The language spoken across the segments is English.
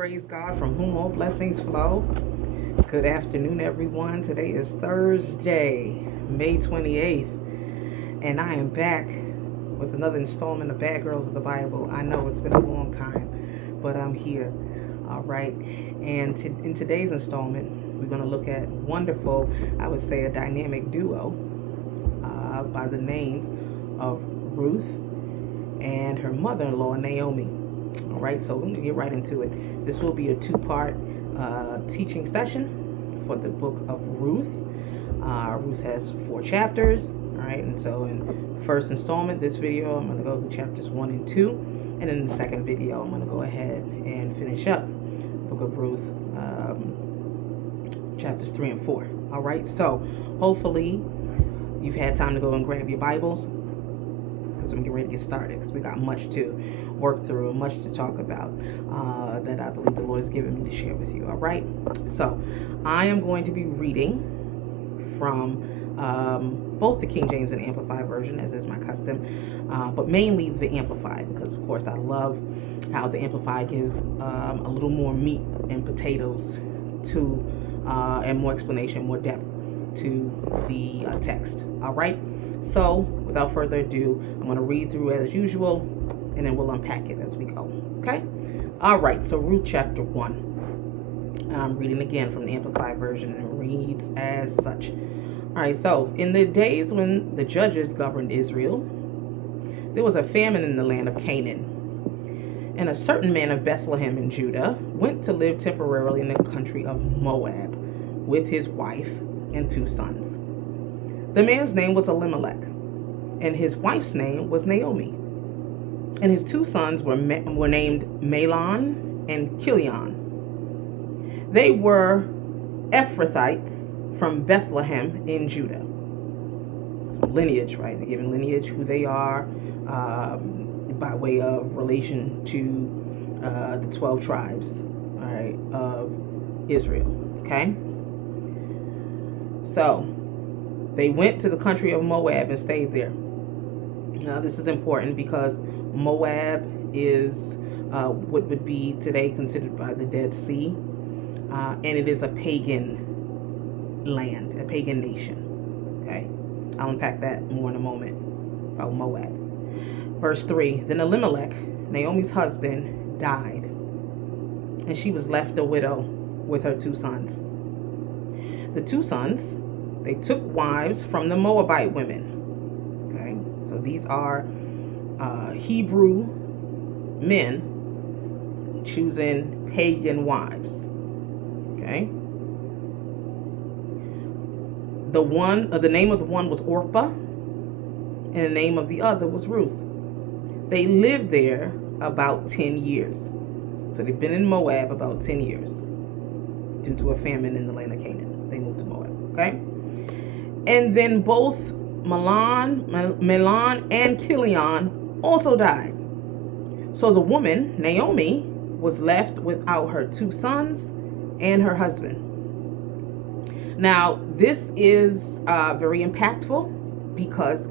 Praise God, from whom all blessings flow. Good afternoon, everyone. Today is Thursday, May 28th, and I am back with another installment of Bad Girls of the Bible. I know it's been a long time, but I'm here. All right. And in today's installment, we're going to look at wonderful, I would say, a dynamic duo by the names of Ruth and her mother-in-law, Naomi. All right, so we're going to get right into it. This will be a two-part teaching session for the book of Ruth. Ruth has 4 chapters. All right, and so in first installment, this video, I'm going to go through chapters 1 and 2. And in the second video, I'm going to go ahead and finish up the book of Ruth, chapters 3 and 4. All right, so hopefully you've had time to go and grab your Bibles, because we're getting ready to get started, because we got much to work through, much to talk about that I believe the Lord has given me to share with you. All right, so I am going to be reading from both the King James and Amplified version, as is my custom, but mainly the Amplified, because of course I love how the Amplified gives a little more meat and potatoes to and more explanation, more depth to the text. All right, so without further ado, I'm going to read through as usual, and then we'll unpack it as we go. Okay? All right, so Ruth chapter 1. And I'm reading again from the Amplified version, and it reads as such. All right, so in the days when the judges governed Israel, there was a famine in the land of Canaan. And a certain man of Bethlehem in Judah went to live temporarily in the country of Moab with his wife and 2 sons. The man's name was Elimelech, and his wife's name was Naomi. And his 2 sons were named Mahlon and Chilion. They were Ephrathites from Bethlehem in Judah. So lineage, right? They're giving lineage, who they are, by way of relation to the 12 tribes, all right, of Israel. Okay? So they went to the country of Moab and stayed there. Now, this is important because Moab is what would be today considered by the Dead Sea, and it is a pagan land, a pagan nation. Okay, I'll unpack that more in a moment about Moab. Verse 3, then Elimelech, Naomi's husband, died, and she was left a widow with her 2 sons. The 2 sons, they took wives from the Moabite women. Okay, so these are Hebrew men choosing pagan wives. Okay. The name of the one was Orpah, and the name of the other was Ruth. They lived there about 10 years. So they've been in Moab about 10 years due to a famine in the land of Canaan. They moved to Moab. Okay. And then both Mahlon and Chilion also died. So the woman, Naomi, was left without her 2 sons and her husband. Now, this is very impactful because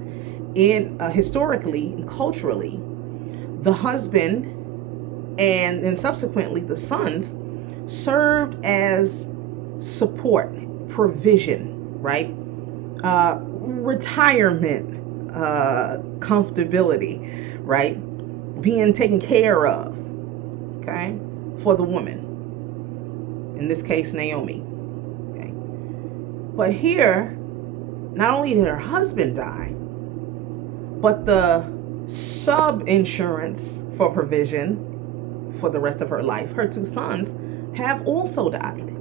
historically and culturally, the husband and then subsequently the sons served as support, provision, right? Retirement, comfortability, right? Being taken care of, okay, for the woman. In this case, Naomi. Okay. But here, not only did her husband die, but the sub-insurance for provision for the rest of her life, her 2 sons, have also died.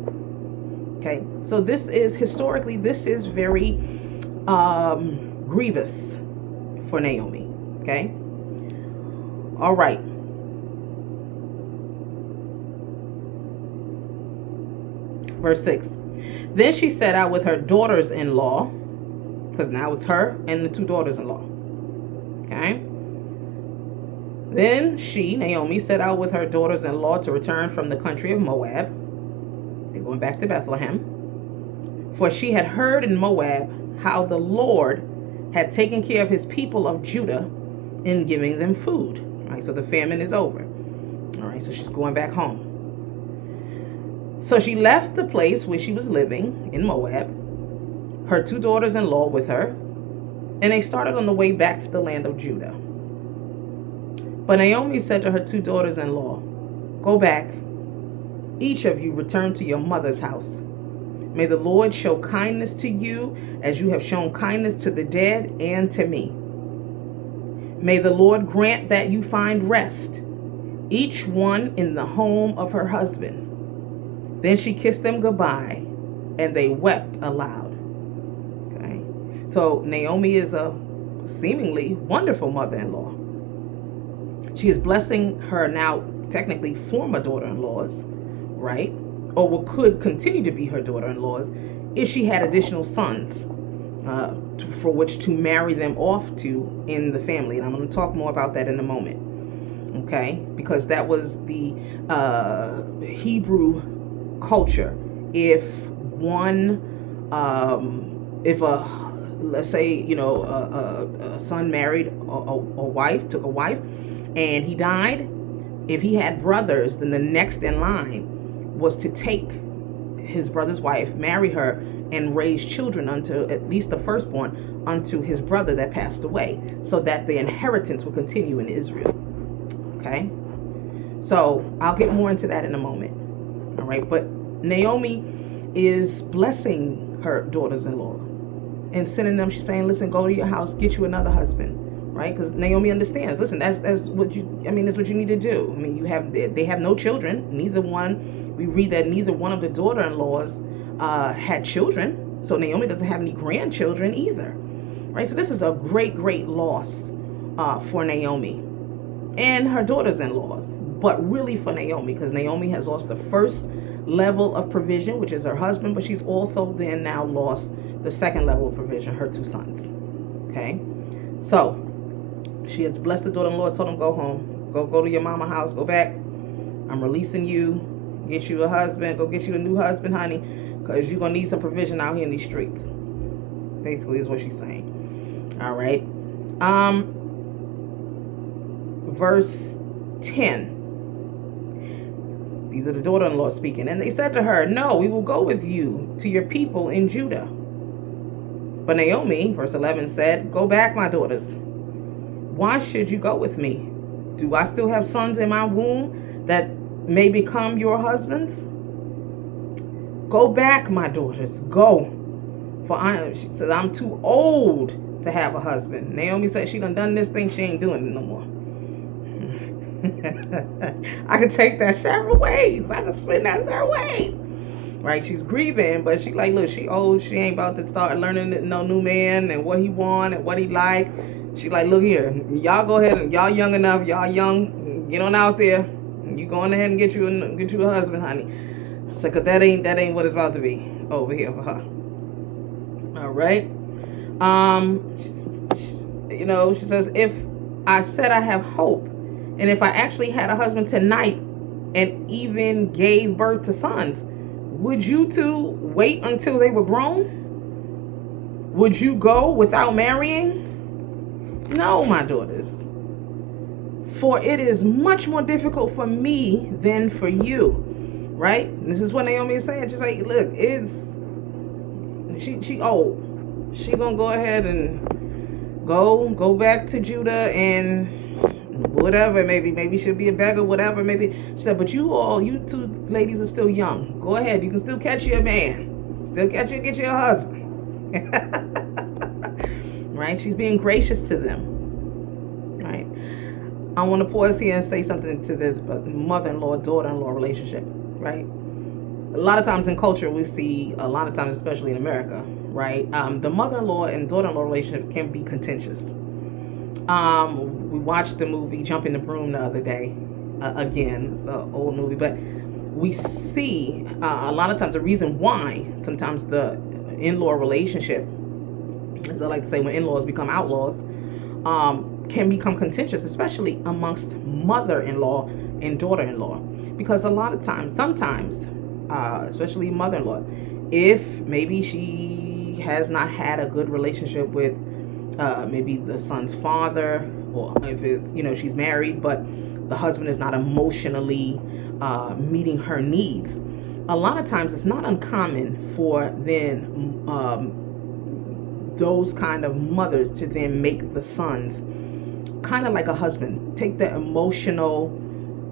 Okay, so this is historically, this is very grievous for Naomi. Okay, all right. Verse 6. Then she set out with her daughters-in-law, because now it's her and the 2 daughters-in-law. Okay. Then she, Naomi, set out with her daughters-in-law to return from the country of Moab. They're going back to Bethlehem. For she had heard in Moab how the Lord had taken care of his people of Judah in giving them food. All right, so the famine is over. All right, so she's going back home. So she left the place where she was living in Moab, her 2 daughters-in-law with her, and they started on the way back to the land of Judah. But Naomi said to her 2 daughters-in-law, "Go back, each of you return to your mother's house. May the Lord show kindness to you as you have shown kindness to the dead and to me. May the Lord grant that you find rest, each one in the home of her husband." Then she kissed them goodbye, and they wept aloud. Okay, so Naomi is a seemingly wonderful mother-in-law. She is blessing her now technically former daughter-in-laws, right? Or what could continue to be her daughter-in-laws if she had additional sons for which to marry them off to in the family. And I'm going to talk more about that in a moment. Okay, because that was the Hebrew culture. If one, if a, let's say, a son married a wife, took a wife, and he died, if he had brothers, then the next in line was to take his brother's wife, marry her, and raise children unto, at least the firstborn, unto his brother that passed away, so that the inheritance will continue in Israel. Okay, so I'll get more into that in a moment. All right, but Naomi is blessing her daughters-in-law and sending them. She's saying, "Listen, go to your house, get you another husband." Right, because Naomi understands. Listen, that's what you. I mean, that's what you need to do. I mean, they have no children. Neither one. We read that neither one of the daughter-in-laws had children. So Naomi doesn't have any grandchildren either. Right, so this is a great loss for Naomi and her daughters-in-laws, but really for Naomi, because Naomi has lost the first level of provision, which is her husband, but she's also then now lost the second level of provision, her 2 sons. Okay, so she has blessed the daughter-in-law, told them, "Go home, go to your mama house, go back. I'm releasing you. Get you a husband. Go get you a new husband, honey, because you're gonna need some provision out here in these streets." Basically, is what she's saying. All right. Verse 10. These are the daughter-in-law speaking. "And they said to her, 'No, we will go with you to your people in Judah.' But Naomi," verse 11, said, 'Go back, my daughters. Why should you go with me? Do I still have sons in my womb that may become your husbands? Go back, my daughters, go. For she said, I'm too old to have a husband.'" Naomi said she done this thing, she ain't doing it no more. I could take that several ways. I could spin that several ways. Right? She's grieving, but she like, look, she old. She ain't about to start learning no new man and what he want and what he like. She like, look here, y'all go ahead, and y'all young enough, y'all young, get on out there. You going ahead and get you a husband, honey. So, cause that ain't what it's about to be over here for her. All right. She says, "If I said I have hope, and if I actually had a husband tonight and even gave birth to sons, would you two wait until they were grown? Would you go without marrying? No, my daughters. For it is much more difficult for me than for you." Right? And this is what Naomi is saying. She's like, look, she old. She gonna go ahead and go back to Judah and whatever, maybe she'll be a beggar, whatever, maybe. She said, but you 2 ladies are still young. Go ahead, you can still catch your man. Still catch you, get you a husband. Right? She's being gracious to them. Right? I want to pause here and say something to this mother-in-law, daughter-in-law relationship. Right? A lot of times in culture, we see, a lot of times, especially in America, right? The mother-in-law and daughter-in-law relationship can be contentious. We watched the movie Jumping the Broom the other day. Again, it's an old movie, but we see a lot of times the reason why sometimes the in-law relationship, as I like to say, when in-laws become outlaws, can become contentious, especially amongst mother-in-law and daughter-in-law. Because a lot of times, sometimes, especially mother-in-law, if maybe she has not had a good relationship with maybe the son's father, or if it's, she's married, but the husband is not emotionally meeting her needs, a lot of times it's not uncommon for then those kind of mothers to then make the sons kind of like a husband, take the emotional,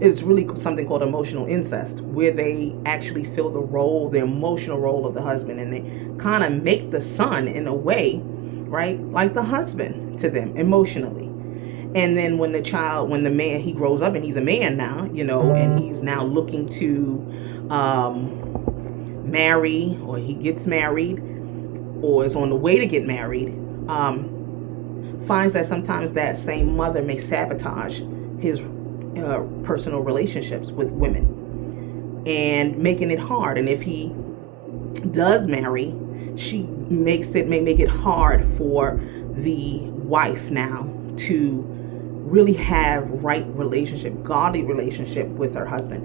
it's really something called emotional incest, where they actually fill the emotional role of the husband, and they kind of make the son in a way, right, like the husband to them emotionally. And then when the man, he grows up and he's a man now, and he's now looking to marry, or he gets married, or is on the way to get married, finds that sometimes that same mother may sabotage his personal relationships with women, and making it hard. And if he does marry, she may make it hard for the wife now to really have right relationship, godly relationship with her husband.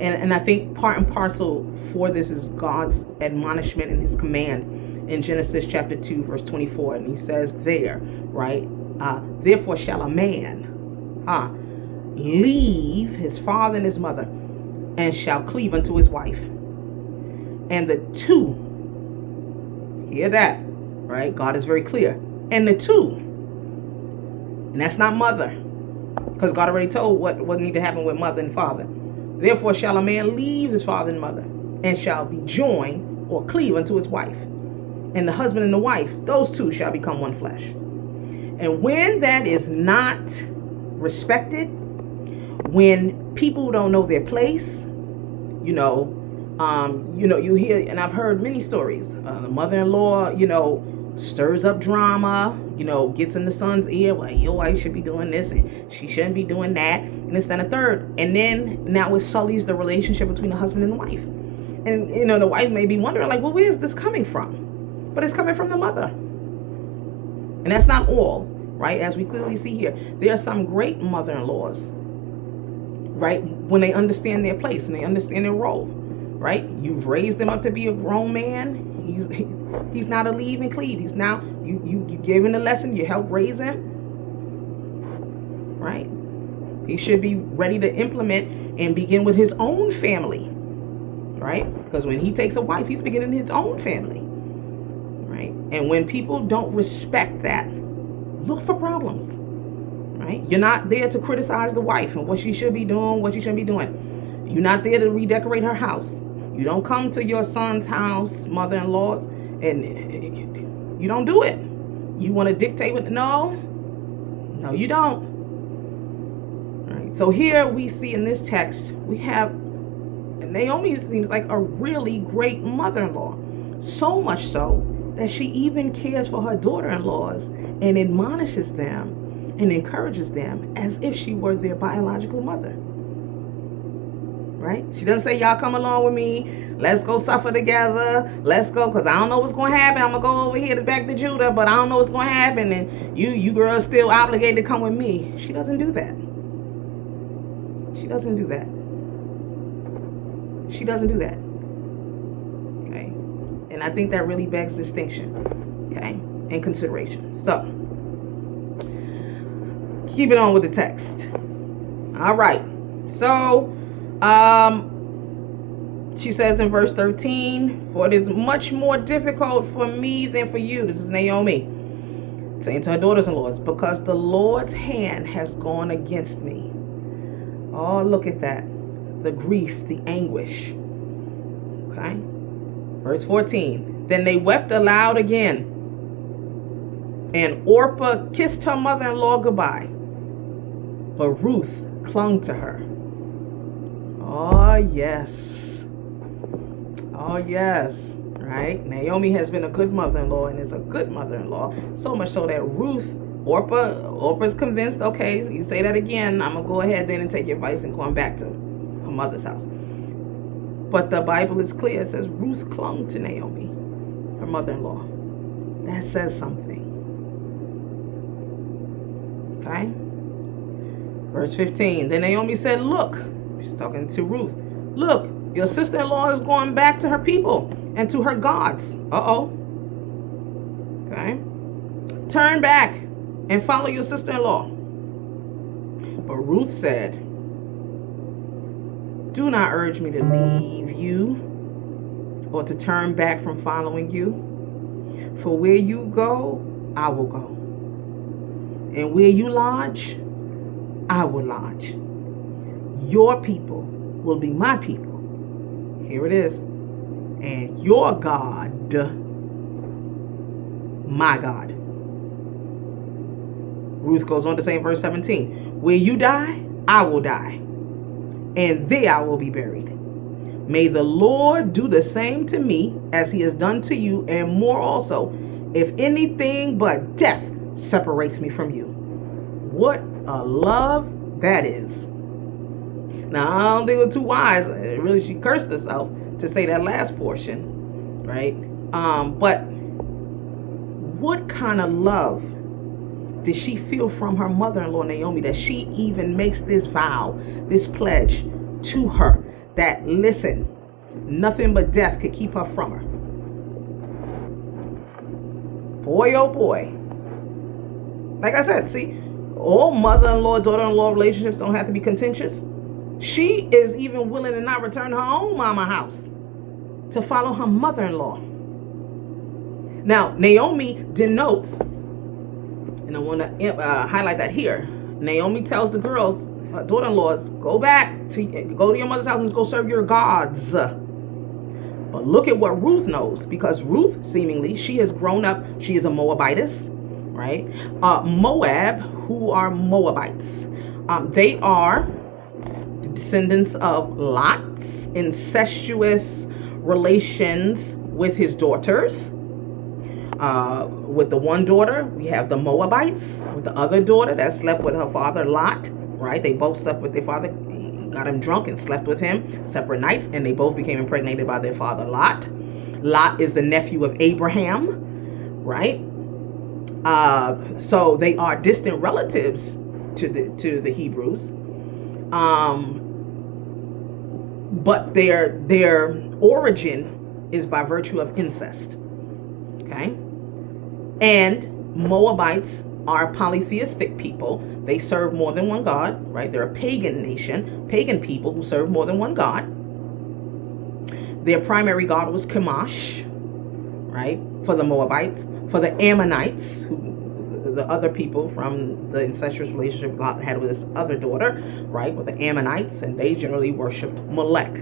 And I think part and parcel for this is God's admonishment and his command in Genesis chapter 2 verse 24. And he says there, right, therefore shall a man leave his father and his mother, and shall cleave unto his wife, and the two, hear that, right? God is very clear. And the two, and that's not mother, because God already told what need to happen with mother and father. Therefore shall a man leave his father and mother, and shall be joined or cleave unto his wife, and the husband and the wife, those two shall become one flesh. And when that is not respected, when people don't know their place, you hear, and I've heard many stories, the mother-in-law, stirs up drama, gets in the son's ear, well, your wife should be doing this and she shouldn't be doing that, and this, that, and the third. And then now it sullies the relationship between the husband and the wife. And, the wife may be wondering, like, well, where is this coming from? But it's coming from the mother. And that's not all, right? As we clearly see here, there are some great mother-in-laws, right? When they understand their place and they understand their role, right? You've raised him up to be a grown man. He's not a leave and cleave. He's now, you gave him the lesson, you help raise him, right? He should be ready to implement and begin with his own family, right? Because when he takes a wife, he's beginning his own family, right? And when people don't respect that, look for problems, right? You're not there to criticize the wife and what she should be doing, what she shouldn't be doing. You're not there to redecorate her house. You don't come to your son's house, mother-in-law's, and you don't do it. You want to dictate what? No, you don't. All right. So here we see in this text, we have Naomi seems like a really great mother-in-law. So much so that she even cares for her daughter-in-laws and admonishes them and encourages them as if she were their biological mother. Right? She doesn't say, y'all come along with me. Let's go suffer together. Let's go, because I don't know what's going to happen. I'm going to go over here back to Judah, but I don't know what's going to happen. And you girls still obligated to come with me. She doesn't do that. She doesn't do that. She doesn't do that. Okay? And I think that really begs distinction. Okay? And consideration. So, keep it on with the text. All right. So, she says in verse 13, for it is much more difficult for me than for you. This is Naomi saying to her daughters-in-laws, because the Lord's hand has gone against me. Oh, look at that. The grief, the anguish. Okay. Verse 14, then they wept aloud again, and Orpah kissed her mother-in-law goodbye, but Ruth clung to her. Oh, yes. Oh, yes. Right? Naomi has been a good mother-in-law and is a good mother-in-law. So much so that Orpah's convinced, okay, you say that again, I'm going to go ahead then and take your advice and going back to her mother's house. But the Bible is clear. It says Ruth clung to Naomi, her mother-in-law. That says something. Okay? Verse 15. Then Naomi said, look, she's talking to Ruth, look, your sister-in-law is going back to her people and to her gods. Uh-oh. Okay? Turn back and follow your sister-in-law. But Ruth said, do not urge me to leave you or to turn back from following you. For where you go, I will go. And where you lodge, I will lodge. Your people will be my people. Here it is. And your God, my God. Ruth goes on to say in verse 17, where you die, I will die, and there I will be buried. May the Lord do the same to me as he has done to you, and more also, if anything but death separates me from you. What a love that is. Now, I don't think it was too wise. Really, she cursed herself to say that last portion, right? But what kind of love did she feel from her mother-in-law, Naomi, that she even makes this vow, this pledge to her, that, listen, nothing but death could keep her from her. Boy, oh boy. Like I said, see, all mother-in-law, daughter-in-law relationships don't have to be contentious. She is even willing to not return her own mama house to follow her mother-in-law. Now, Naomi denotes, and I want to highlight that here. Naomi tells the girls, daughter-in-laws, go to your mother's house and go serve your gods. But look at what Ruth knows, because Ruth, seemingly, she has grown up. She is a Moabitess, right? Moab, who are Moabites? They are descendants of Lot's incestuous relations with his daughters. With the one daughter, we have the Moabites. With the other daughter that slept with her father, Lot, right? They both slept with their father, got him drunk and slept with him separate nights, and they both became impregnated by their father, Lot. Lot is the nephew of Abraham, right? So they are distant relatives to the Hebrews. But their origin is by virtue of incest. Okay? And Moabites are polytheistic people. They serve more than one God, right? They're a pagan nation, pagan people who serve more than one God. Their primary god was Chemosh, right? For the Moabites. For the Ammonites, the other people from the incestuous relationship God had with his other daughter, right? With the Ammonites, and they generally worshipped Molech.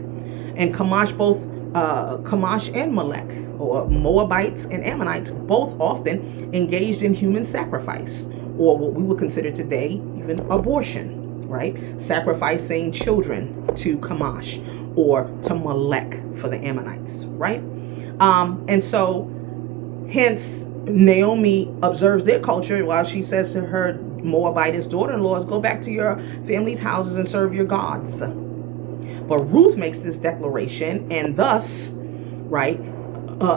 And Chemosh, both Chemosh and Molech, or Moabites and Ammonites, both often engaged in human sacrifice, or what we would consider today even abortion, right? Sacrificing children to Chemosh or to Molech for the Ammonites, right? And so, hence, Naomi observes their culture while she says to her Moabitess daughter-in-laws, go back to your family's houses and serve your gods. But Ruth makes this declaration, and thus, right,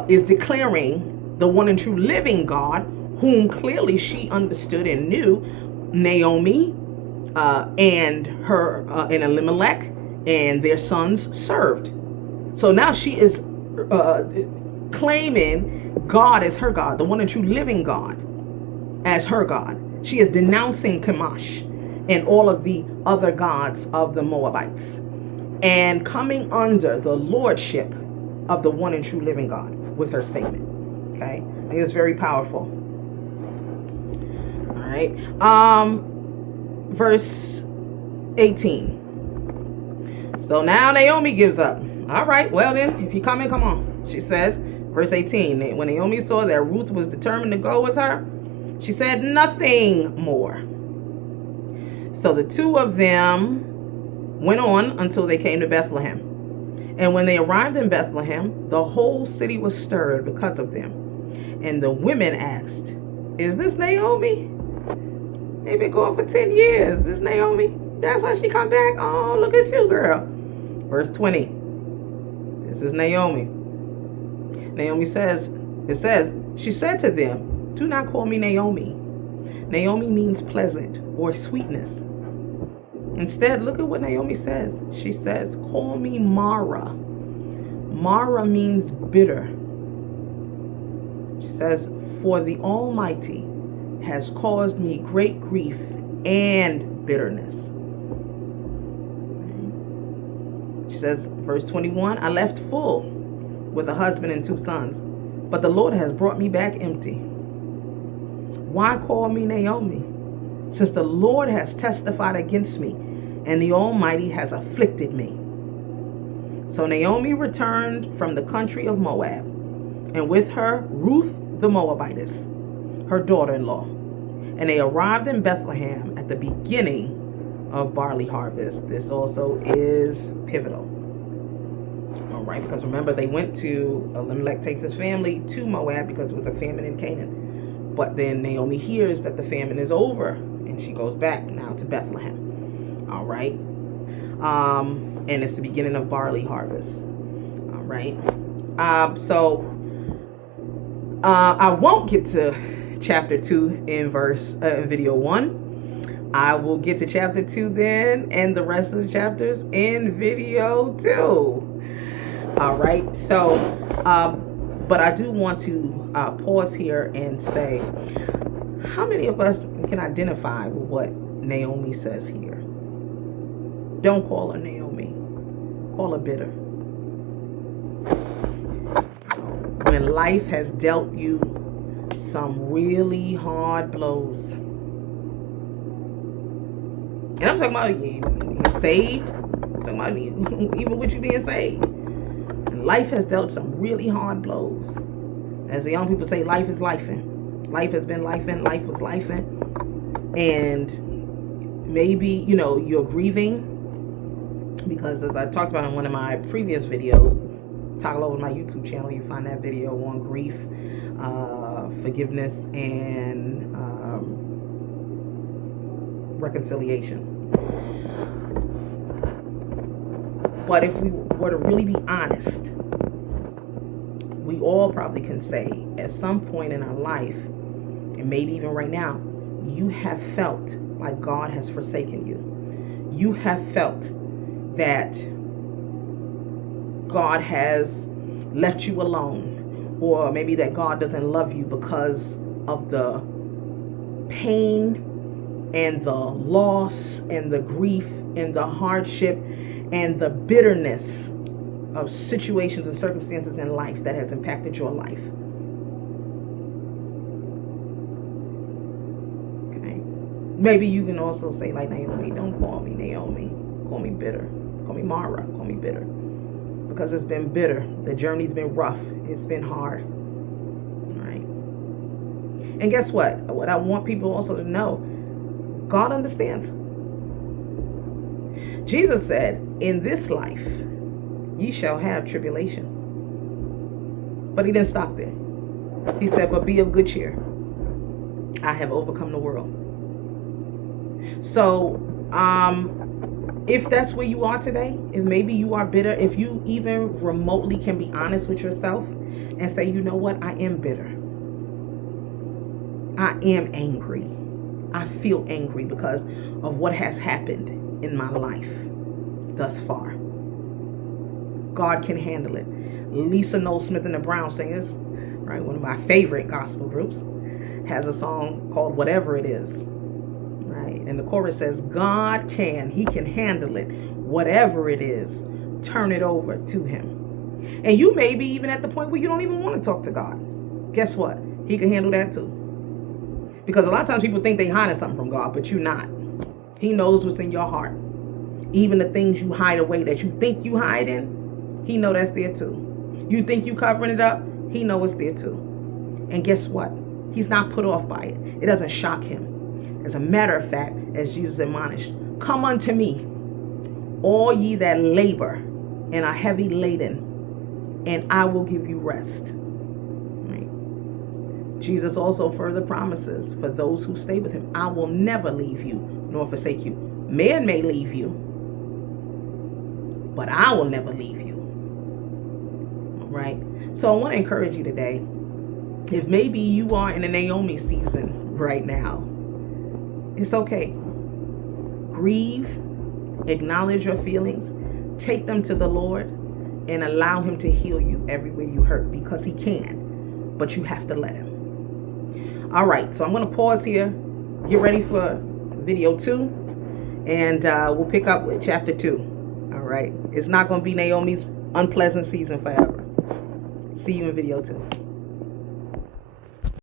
is declaring the one and true living God, whom clearly she understood and knew, Naomi and her and Elimelech and their sons served. So now she is claiming God as her God, the one and true living God as her God. She is denouncing Chemosh and all of the other gods of the Moabites and coming under the lordship of the one and true living God with her statement. Okay? I think it's very powerful. All right. Verse 18. So now Naomi gives up. All right, well then, if you come in, come on. She says, verse 18, when Naomi saw that Ruth was determined to go with her, she said nothing more. So the two of them went on until they came to Bethlehem. And when they arrived in Bethlehem, the whole city was stirred because of them. And the women asked, is this Naomi? They've been going for 10 years. This Naomi? That's how she come back? Oh, look at you, girl. Verse 20. This is Naomi. Naomi says, she said to them, do not call me Naomi. Naomi means pleasant or sweetness. Instead, look at what Naomi says. She says, call me Mara. Mara means bitter. She says, for the Almighty has caused me great grief and bitterness. She says, verse 21, I left full, with a husband and 2 sons, but the Lord has brought me back empty. Why call me Naomi, since the Lord has testified against me, and the Almighty has afflicted me? So Naomi returned from the country of Moab, and with her Ruth the Moabitess, her daughter-in-law. And they arrived in Bethlehem at the beginning of barley harvest. This also is pivotal. All right, because remember, they went to, Elimelech takes his family to Moab because it was a famine in Canaan. But then Naomi hears that the famine is over, and she goes back now to Bethlehem. All right. And it's the beginning of barley harvest. All right. So I won't get to chapter 2 in video 1. I will get to chapter 2 then, and the rest of the chapters in video 2. All right. So, but I do want to pause here and say, how many of us can identify with what Naomi says here? Don't call her Naomi. Call her bitter. When life has dealt you some really hard blows. And I'm talking about you saved. I'm talking about even with you being saved. And life has dealt some really hard blows. As the young people say, life is lifing. Life has been lifing. Life was lifing. And maybe, you're grieving. Because as I talked about in one of my previous videos, toggle over my YouTube channel, you find that video on grief, forgiveness, and reconciliation. But if we were to really be honest, we all probably can say at some point in our life, and maybe even right now, you have felt like God has forsaken you. You have felt that God has left you alone, or maybe that God doesn't love you because of the pain and the loss and the grief and the hardship and the bitterness of situations and circumstances in life that has impacted your life. Okay. Maybe you can also say, like Naomi, don't call me Naomi. Call me bitter. Call me Mara. Call me bitter. Because it's been bitter. The journey's been rough. It's been hard. All right. And guess what? What I want people also to know, God understands. Jesus said, in this life, ye shall have tribulation. But he didn't stop there. He said, but be of good cheer. I have overcome the world. So, if that's where you are today, if maybe you are bitter, if you even remotely can be honest with yourself and say, you know what, I am bitter. I am angry. I feel angry because of what has happened in my life thus far. God can handle it. Lisa Noel Smith and the Brown Singers, right, one of my favorite gospel groups, has a song called Whatever It Is. And the chorus says, God can, he can handle it. Whatever it is, turn it over to him. And you may be even at the point where you don't even want to talk to God. Guess what? He can handle that too. Because a lot of times people think they're hiding something from God, but you're not. He knows what's in your heart. Even the things you hide away that you think you hiding, he knows that's there too. You think you covering it up, he knows it's there too. And guess what? He's not put off by it. It doesn't shock him. As a matter of fact, as Jesus admonished, come unto me, all ye that labor and are heavy laden, and I will give you rest. Right? Jesus also further promises for those who stay with him, I will never leave you nor forsake you. Man may leave you, but I will never leave you. All right? So I want to encourage you today, if maybe you are in a Naomi season right now, it's okay. Grieve, acknowledge your feelings, take them to the Lord, and allow him to heal you everywhere you hurt, because he can, but you have to let him. All right, so I'm going to pause here, get ready for video 2, and we'll pick up with chapter 2. All right, it's not going to be Naomi's unpleasant season forever. See you in video 2.